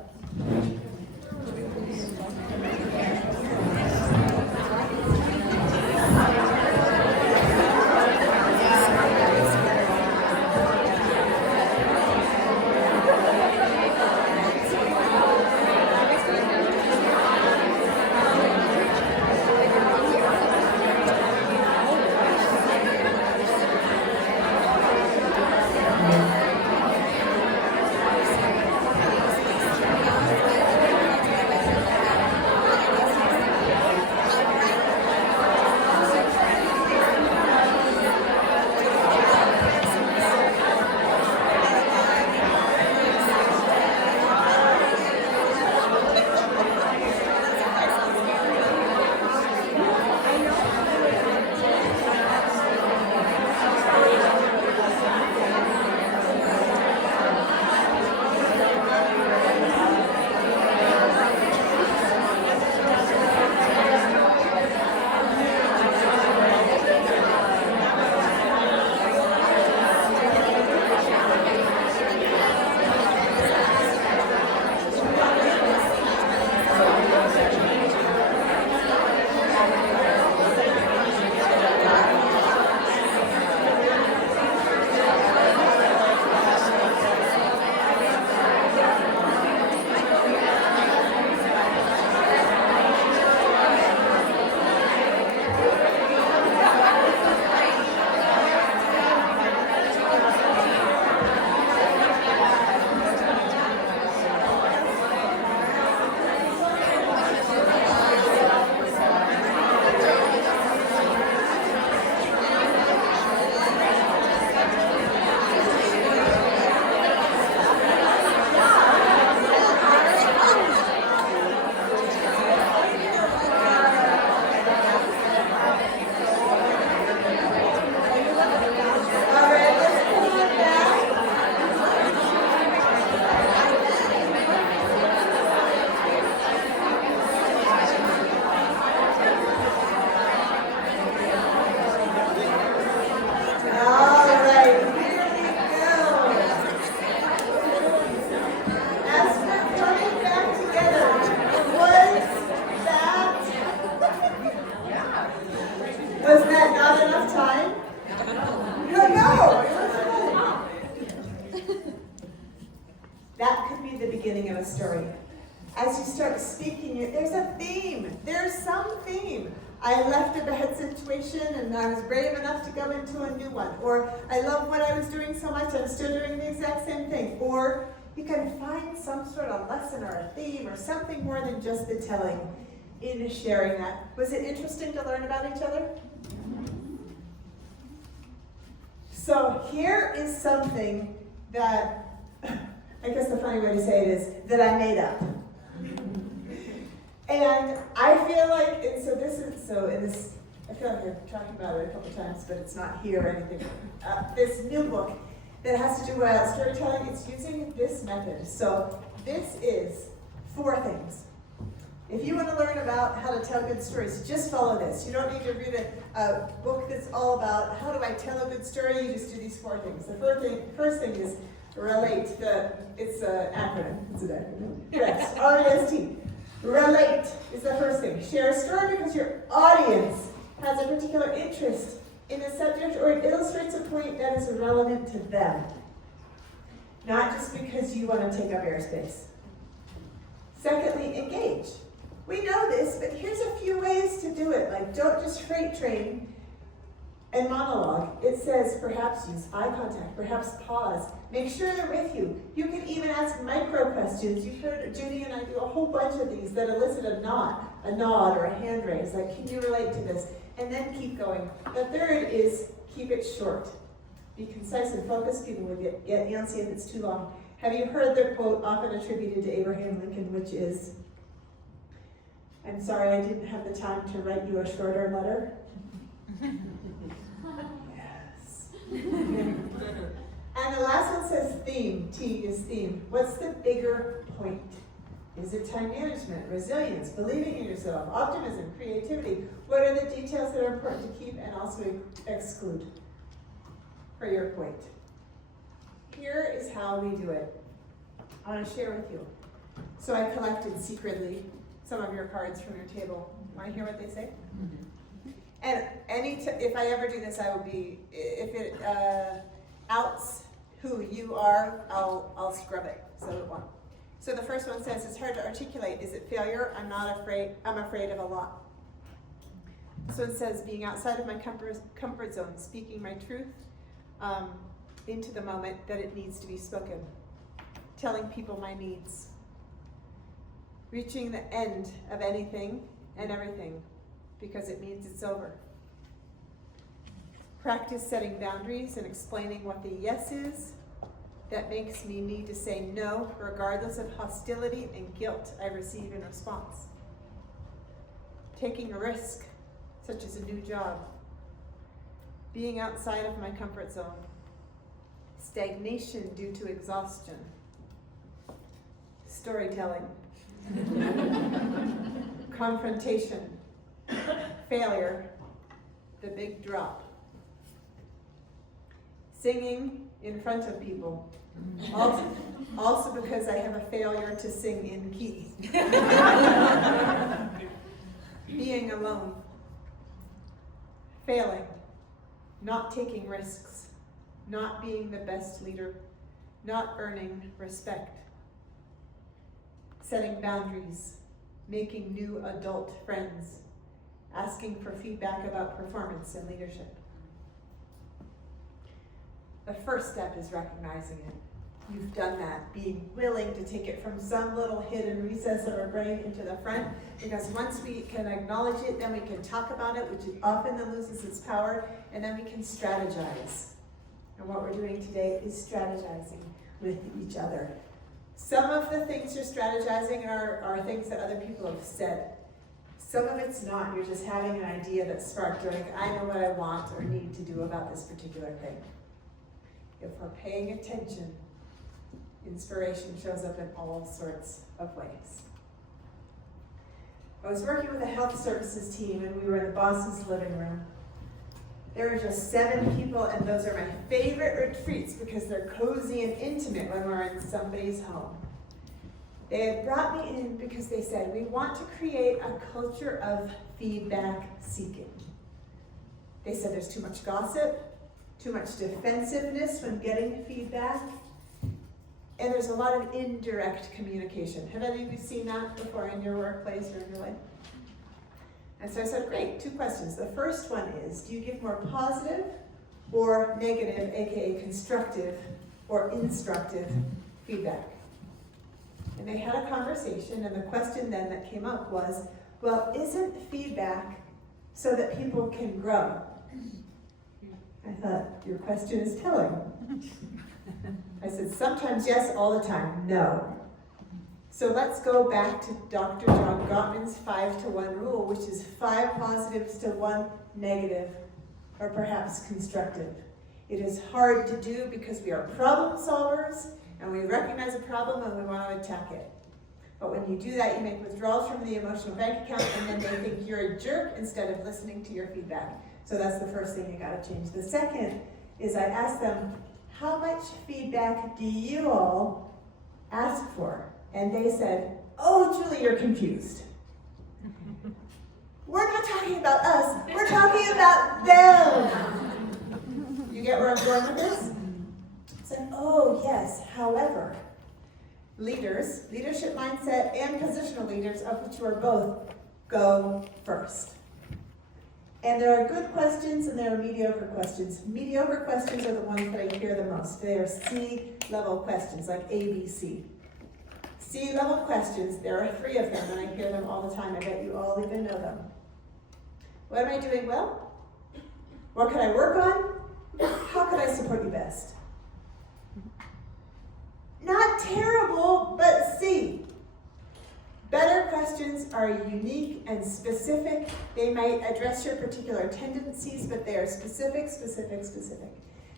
Story. As you start speaking, there's a theme. There's some theme. I left a bad situation and I was brave enough to go into a new one. Or I love what I was doing so much, I'm still doing the exact same thing. Or you can find some sort of lesson or a theme or something more than just the telling in sharing that. Was it interesting to learn about each other? So here is something that, I guess the funny way to say it is, that I made up. And I feel like, and so this is, so in this, I feel like I've talked about it a couple times, but it's not here or anything. This new book that has to do with storytelling, it's using this method. So this is 4 things. If you want to learn about how to tell good stories, just follow this. You don't need to read a book that's all about how do I tell a good story. You just do these 4 things. The first thing is relate. It's an acronym. It's an acronym. Yes, R-E-S-T. Relate is the first thing. Share a story because your audience has a particular interest in the subject or it illustrates a point that is relevant to them. Not just because you want to take up airspace. Secondly, engage. We know this, but here's a few ways to do it. Like, don't just freight train and monologue. It says perhaps use eye contact, perhaps pause. Make sure they're with you. You can even ask micro questions. You've heard Judy and I do a whole bunch of these that elicit a nod or a hand raise. Like, can you relate to this? And then keep going. The third is keep it short. Be concise and focused. People will get antsy if it's too long. Have you heard the quote often attributed to Abraham Lincoln, which is, "I'm sorry I didn't have the time to write you a shorter letter"? Yes. And the last one says theme. T is theme. What's the bigger point? Is it time management, resilience, believing in yourself, optimism, creativity? What are the details that are important to keep and also exclude for your point? Here is how we do it. I want to share with you. So I collected secretly some of your cards from your table. Want to hear what they say? Mm-hmm. And if I ever do this, I will be, if it outs who you are, I'll scrub it. So it won't. So the first one says, it's hard to articulate. Is it failure? I'm afraid of a lot. So it says, being outside of my comfort zone, speaking my truth into the moment that it needs to be spoken, telling people my needs, reaching the end of anything and everything because it means it's over. Practice setting boundaries and explaining what the yes is that makes me need to say no regardless of hostility and guilt I receive in response. Taking a risk, such as a new job. Being outside of my comfort zone. Stagnation due to exhaustion. Storytelling. Confrontation. Failure. The big drop. Singing in front of people. Also because I have a failure to sing in key. Being alone. Failing. Not taking risks. Not being the best leader. Not earning respect. Setting boundaries. Making new adult friends. Asking for feedback about performance and leadership. The first step is recognizing it. You've done that. Being willing to take it from some little hidden recess of our brain into the front, because once we can acknowledge it, then we can talk about it, which often then loses its power, and then we can strategize. And what we're doing today is strategizing with each other. Some of the things you're strategizing are things that other people have said. Some of it's not. You're just having an idea that's sparked. You're like, I know what I want or need to do about this particular thing. If we're paying attention, inspiration shows up in all sorts of ways. I was working with a health services team and we were in the boss's living room. There were just 7 people, and those are my favorite retreats because they're cozy and intimate when we're in somebody's home. They had brought me in because they said, we want to create a culture of feedback seeking. They said there's too much gossip, too much defensiveness when getting feedback, and there's a lot of indirect communication. Have any of you seen that before in your workplace or in your life? And so I said, great, 2 questions. The first one is, do you give more positive or negative, aka constructive or instructive feedback? And they had a conversation, and the question then that came up was, well, isn't feedback so that people can grow? I thought, your question is telling. I said, sometimes yes, all the time, no. So let's go back to Dr. John Gottman's 5-to-1 rule, which is 5 positives to 1 negative, or perhaps constructive. It is hard to do because we are problem solvers, and we recognize a problem and we want to attack it. But when you do that, you make withdrawals from the emotional bank account, and then they think you're a jerk instead of listening to your feedback. So that's the first thing you gotta change. The second is I ask them, how much feedback do you all ask for? And they said, oh, Julie, you're confused. We're not talking about us, we're talking about them. You get where I'm going with this? It's like, oh yes, however, leaders, leadership mindset and positional leaders, of which you are both, go first. And there are good questions and there are mediocre questions. Mediocre questions are the ones that I hear the most. They are C-level questions, like ABC. C-level questions, there are 3 of them, and I hear them all the time. I bet you all even know them. What am I doing well? What can I work on? How can I support you best? Not terrible, but C. Better questions are unique and specific. They might address your particular tendencies, but they are specific, specific, specific.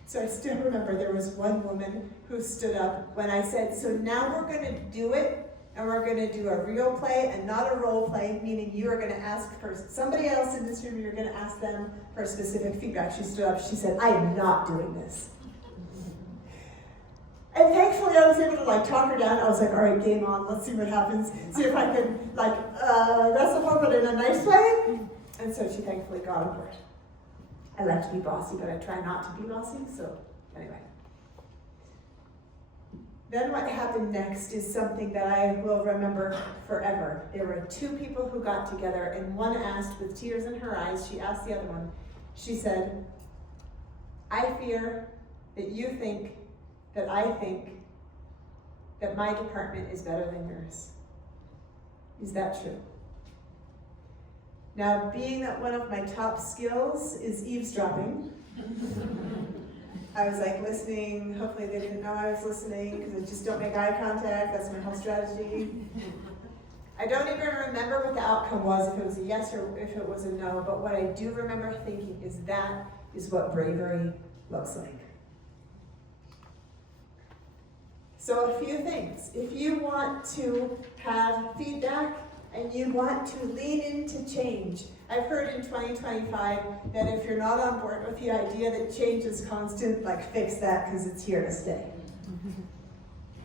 So I still remember there was one woman who stood up when I said, so now we're going to do it, and we're going to do a real play and not a role play, meaning you are going to ask for somebody else in this room, you're going to ask them for specific feedback. She stood up, she said, I am not doing this. And thankfully I was able to talk her down. I was like, all right, game on, let's see what happens. See if I can wrestle her, but in a nice way. And so she thankfully got on board. I like to be bossy, but I try not to be bossy, so anyway. Then what happened next is something that I will remember forever. There were 2 people who got together, and one asked with tears in her eyes, she asked the other one, she said, I fear that you think that I think that my department is better than yours. Is that true? Now, being that one of my top skills is eavesdropping, I was listening. Hopefully they didn't know I was listening because I just don't make eye contact. That's my whole strategy. I don't even remember what the outcome was, if it was a yes or if it was a no, but what I do remember thinking is that is what bravery looks like. So a few things. If you want to have feedback and you want to lean into change, I've heard in 2025 that if you're not on board with the idea that change is constant, fix that because it's here to stay.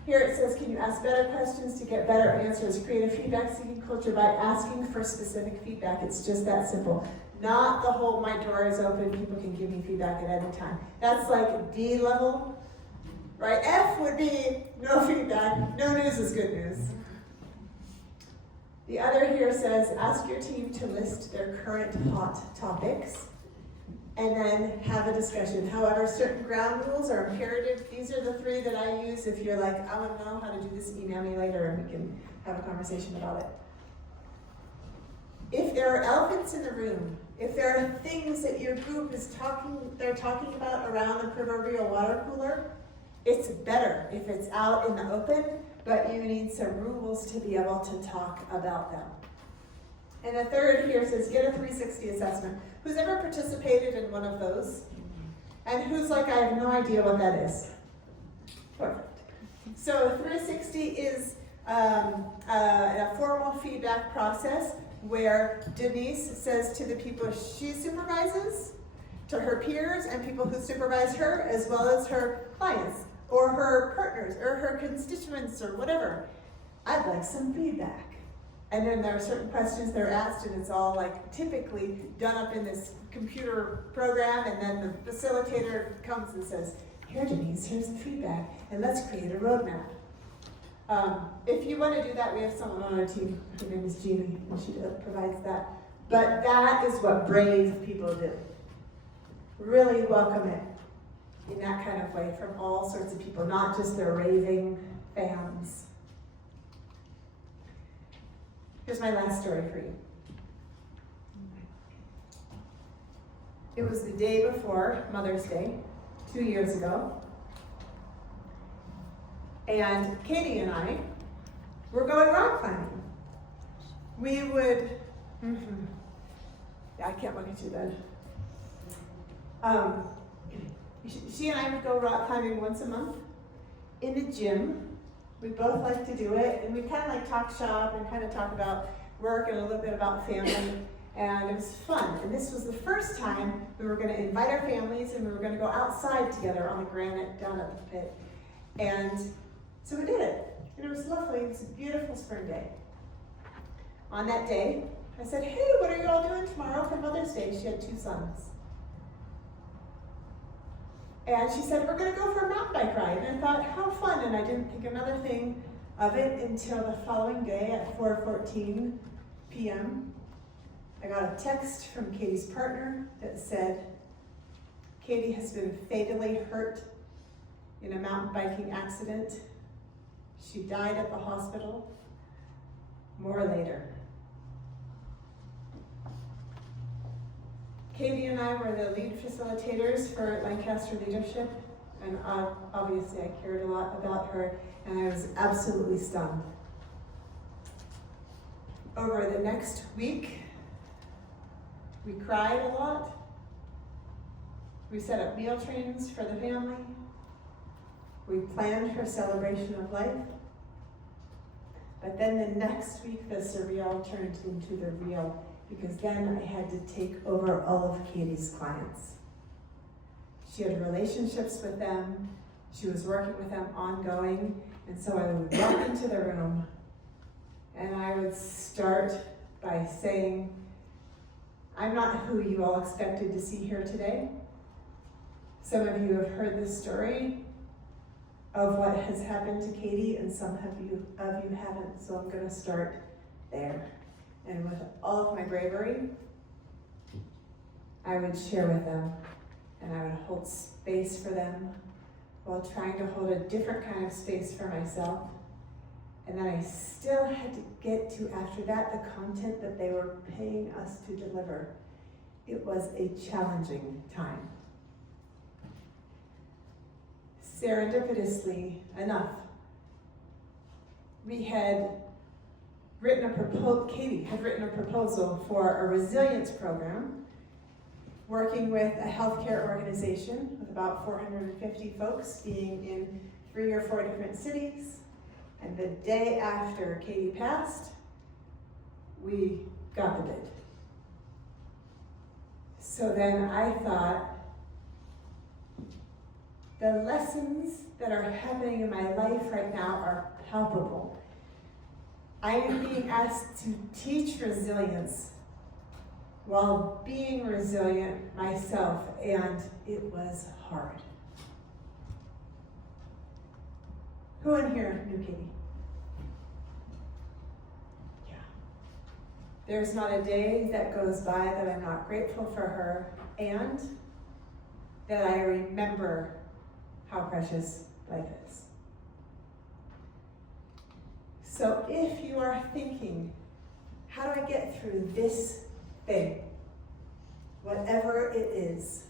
Here it says, can you ask better questions to get better answers? Create a feedback-seeking culture by asking for specific feedback. It's just that simple. Not the whole, my door is open, people can give me feedback at any time. That's D level. Right? F would be no feedback, no news is good news. The other here says, ask your team to list their current hot topics and then have a discussion. However, certain ground rules are imperative. These are the 3 that I use. If you're I want to know how to do this, email me later and we can have a conversation about it. If there are elephants in the room, if there are things that your group they're talking about around the proverbial water cooler, it's better if it's out in the open, but you need some rules to be able to talk about them. And the third here says, get a 360 assessment. Who's ever participated in one of those? And who's I have no idea what that is? Perfect. So 360 is a formal feedback process where Denise says to the people she supervises, to her peers and people who supervise her, as well as her clients, or her partners, or her constituents, or whatever, I'd like some feedback. And then there are certain questions that are asked, and it's all typically done up in this computer program, and then the facilitator comes and says, here Denise, here's the feedback, and let's create a roadmap. If you want to do that, we have someone on our team, her name is Jeannie, and she provides that. But that is what brave people do. Really welcome it in that kind of way from all sorts of people, not just their raving fans. Here's my last story for you. It was the day before Mother's Day, 2 years ago. And Katie and I were going rock climbing. We would, I can't look at you then. She and I would go rock climbing once a month in the gym We both like to do it, and we kind of like talk shop and kind of talk about work and a little bit about family, and it was fun. And this was the first time we were going to invite our families, and we were going to go outside together on the granite down at the pit. And so we did it, and it was lovely. It was a beautiful spring day. On that day, I said, hey, what are you all doing tomorrow for Mother's Day? She had 2 sons. And she said, we're going to go for a mountain bike ride. And I thought, how fun. And I didn't think another thing of it until the following day at 4:14 p.m. I got a text from Katie's partner that said, Katie has been fatally hurt in a mountain biking accident. She died at the hospital. More later. Katie and I were the lead facilitators for Lancaster Leadership, and obviously I cared a lot about her, and I was absolutely stunned. Over the next week, we cried a lot. We set up meal trains for the family. We planned her celebration of life. But then the next week, the surreal turned into the real, because then I had to take over all of Katie's clients. She had relationships with them. She was working with them ongoing. And so I would walk into the room and I would start by saying, I'm not who you all expected to see here today. Some of you have heard this story of what has happened to Katie, and some of you haven't, so I'm going to start there. And with all of my bravery, I would share with them, and I would hold space for them while trying to hold a different kind of space for myself. And then I still had to get to, after that, the content that they were paying us to deliver. It was a challenging time. Serendipitously enough, Katie had written a proposal for a resilience program, working with a healthcare organization with about 450 folks, being in 3 or 4 different cities. And the day after Katie passed, we got the bid. So then I thought, the lessons that are happening in my life right now are palpable. I am being asked to teach resilience while being resilient myself, and it was hard. Who in here knew Katie? Yeah. There's not a day that goes by that I'm not grateful for her, and that I remember how precious life is. So if you are thinking, how do I get through this thing, whatever it is,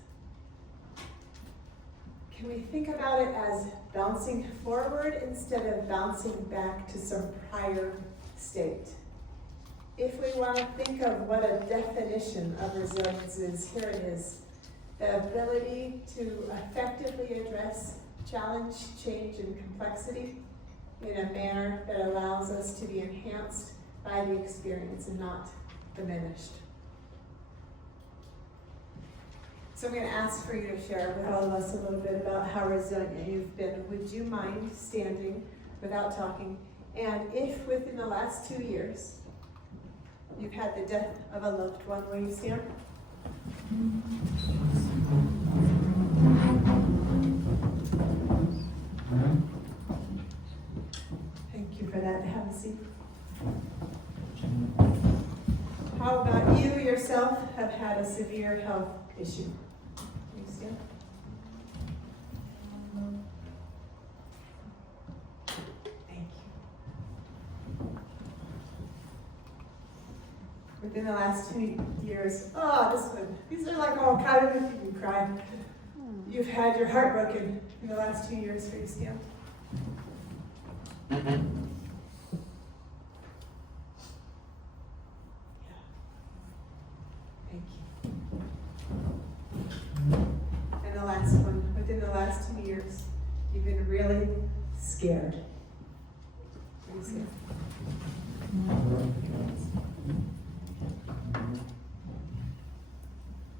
can we think about it as bouncing forward instead of bouncing back to some prior state? If we want to think of what a definition of resilience is, here it is. The ability to effectively address challenge, change, and complexity in a manner that allows us to be enhanced by the experience and not diminished. So I'm going to ask for you to share with all of us a little bit about how resilient you've been. Would you mind standing without talking? And if within the last 2 years you've had the death of a loved one, will you stand? Thank you for that. Have a seat. How about you yourself have had a severe health issue? Will you stand? Thank you. Within the last 2 years, these are like all kind of making me cry. You've had your heart broken in the last 2 years. For you stand. Yeah. Thank you. And the last one, within the last 2 years, you've been really scared.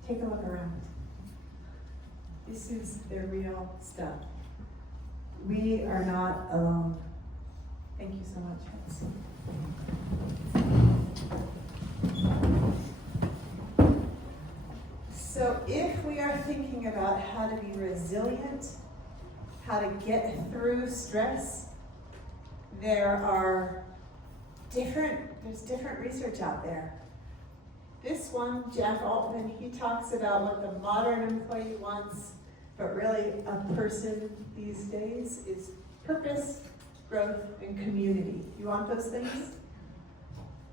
Take a look around. This is the real stuff. We are not alone. Thank you so much. So if we are thinking about how to be resilient, how to get through stress, there's different research out there. This one, Jack Altman, he talks about what the modern employee wants, but really a person these days is purpose, growth, and community. You want those things?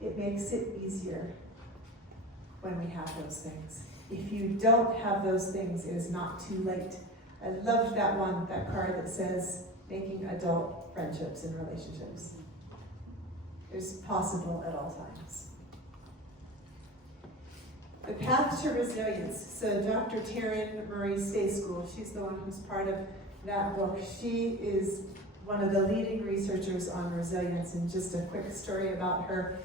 It makes it easier when we have those things. If you don't have those things, it is not too late. I loved that card that says, making adult friendships and relationships. It's possible at all times. The path to resilience. So Dr. Taryn Marie Stay School, she's the one who's part of that book. She is one of the leading researchers on resilience. And just a quick story about her.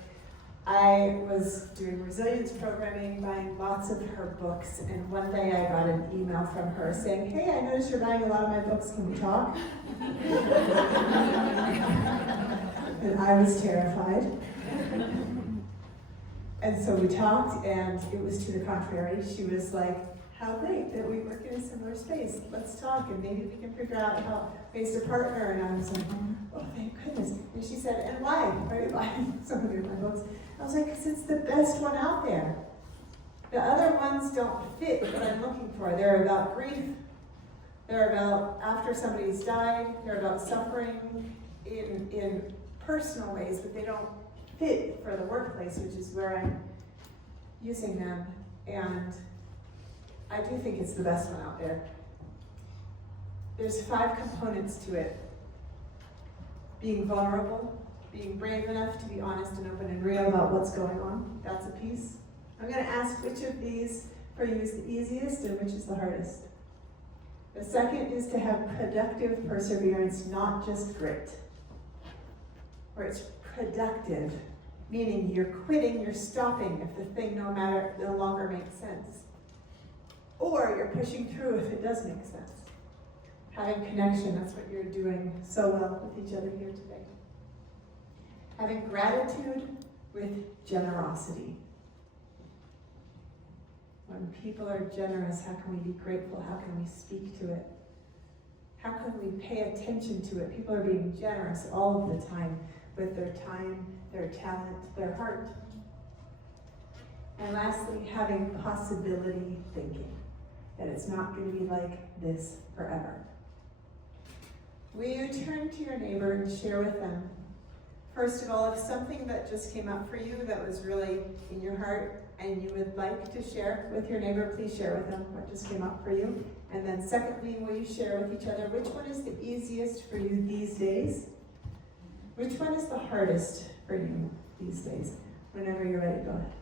I was doing resilience programming, buying lots of her books, and one day I got an email from her saying, "Hey, I noticed you're buying a lot of my books, can we talk?" And I was terrified. And so we talked, and it was to the contrary. She was like, "How great that we work in a similar space. Let's talk, and maybe we can figure out how ways to partner." And I was like, "Oh, thank goodness." And she said, "And why are you buying so many of my books?" I was like, "Because it's the best one out there. The other ones don't fit what I'm looking for. They're about grief. They're about after somebody's died. They're about suffering in personal ways, but they don't fit for the workplace, which is where I'm using them. And I do think it's the best one out there. There's 5 components to it. Being vulnerable, being brave enough to be honest and open and real about what's going on. That's a piece. I'm going to ask which of these for you is the easiest and which is the hardest. The second is to have productive perseverance, not just grit. Where it's productive, meaning you're quitting, you're stopping if the thing no longer makes sense. Or you're pushing through if it does make sense. Having connection, that's what you're doing so well with each other here today. Having gratitude with generosity. When people are generous, how can we be grateful? How can we speak to it? How can we pay attention to it? People are being generous all of the time with their time, their talent, their heart. And lastly, having possibility thinking, that it's not going to be like this forever. Will you turn to your neighbor and share with them? First of all, if something that just came up for you that was really in your heart and you would like to share with your neighbor, please share with them what just came up for you. And then secondly, will you share with each other which one is the easiest for you these days? Which one is the hardest for you these days? Whenever you're ready, go ahead.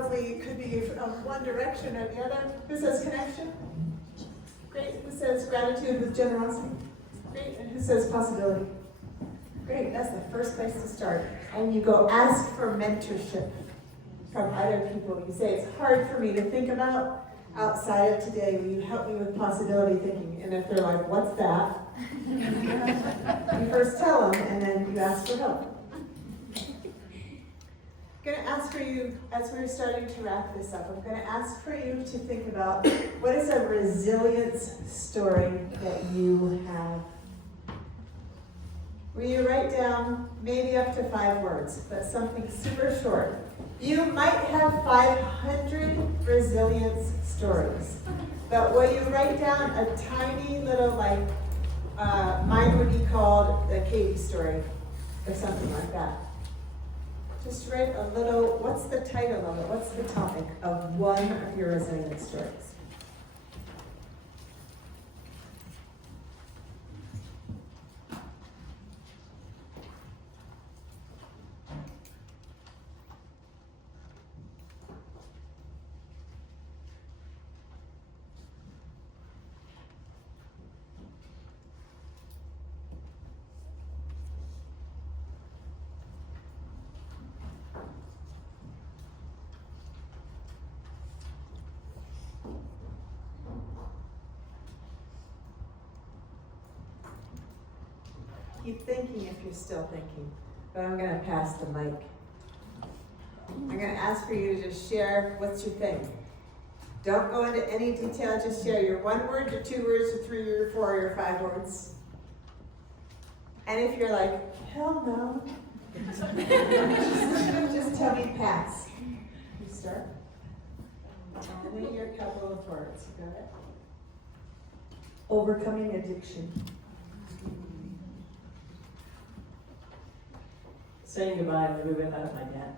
probably could be of one direction or the other. Who says connection? Great. Who says gratitude with generosity? Great. And who says possibility? Great. That's the first place to start. And you go ask for mentorship from other people. You say, it's hard for me to think about outside of today. Will you help me with possibility thinking? And if they're like, what's that? You first tell them, and then you ask for help. I'm going to ask for you, as we're starting to wrap this up, I'm going to ask for you to think about what is a resilience story that you have. Will you write down maybe up to 5 words, but something super short? You might have 500 resilience stories, but will you write down a tiny little, mine would be called the Katie story, or something like that. Just write a little, what's the title of it? What's the topic of one of your resilience stories? Keep thinking if you're still thinking, but I'm going to pass the mic. I'm going to ask for you to just share what's your thing. Don't go into any detail, just share your 1 word, your 2 words, your 3, your 4, your 5 words. And if you're like, hell no, just tell me pass. You start. Only your couple of words. You got it? Overcoming addiction. Saying goodbye to moving without my dad.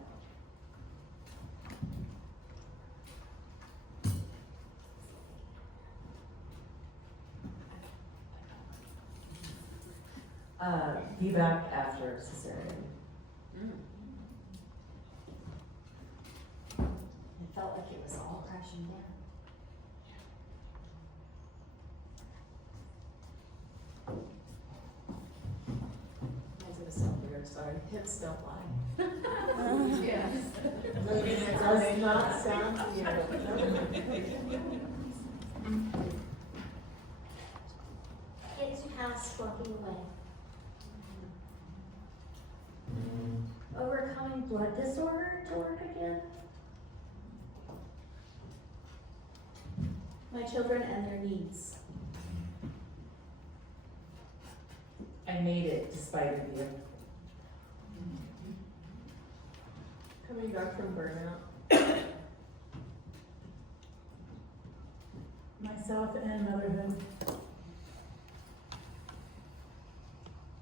Be back after cesarean. It felt like it was all crashing down. Sorry, hips don't lie. Yes. It does not sound weird. Get past walking away. Overcoming blood disorder to work again. My children and their needs. I made it despite of you. Coming back from burnout. Myself and motherhood.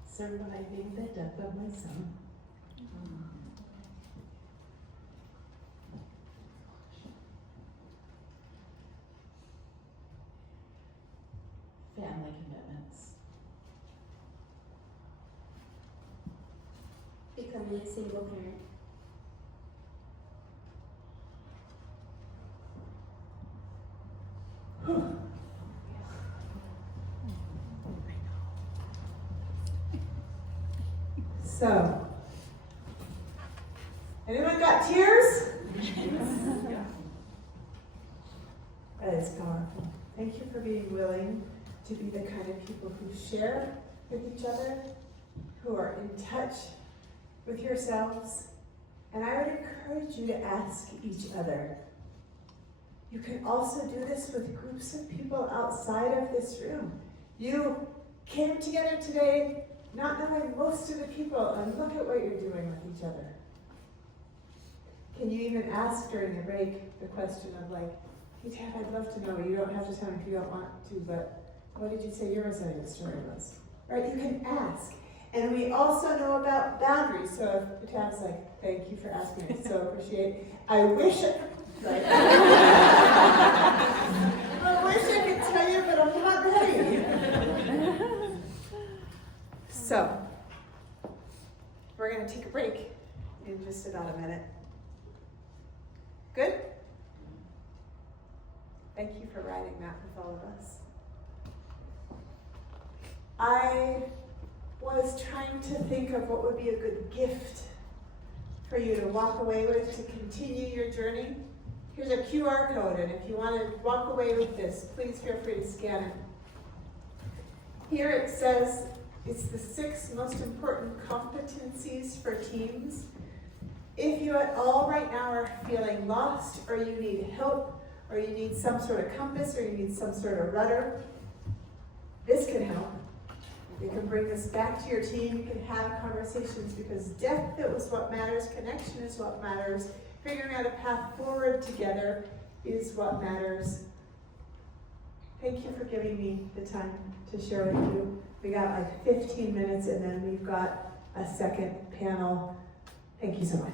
Surviving the death of my son. Family commitments. Becoming a single parent. So, anyone got tears? That is powerful. Thank you for being willing to be the kind of people who share with each other, who are in touch with yourselves. And I would encourage you to ask each other. You can also do this with groups of people outside of this room. You came together today not knowing most of the people, and look at what you're doing with each other. Can you even ask during the break the question of hey Dad, I'd love to know, you don't have to tell me if you don't want to, but what did you say your resilience story was? Right, you can ask. And we also know about boundaries, so if Tad's thank you for asking, I so appreciate. I wish I could tell you, but I'm not ready. So, we're going to take a break in just about a minute. Good? Thank you for writing that with all of us. I was trying to think of what would be a good gift for you to walk away with to continue your journey. Here's a QR code, and if you want to walk away with this, please feel free to scan it. Here it says it's the 6 most important competencies for teams. If you at all right now are feeling lost, or you need help, or you need some sort of compass, or you need some sort of rudder, this can help. You can bring this back to your team. You can have conversations, because depth is what matters, connection is what matters, figuring out a path forward together is what matters. Thank you for giving me the time to share with you. We got like 15 minutes, and then we've got a second panel. Thank you so much.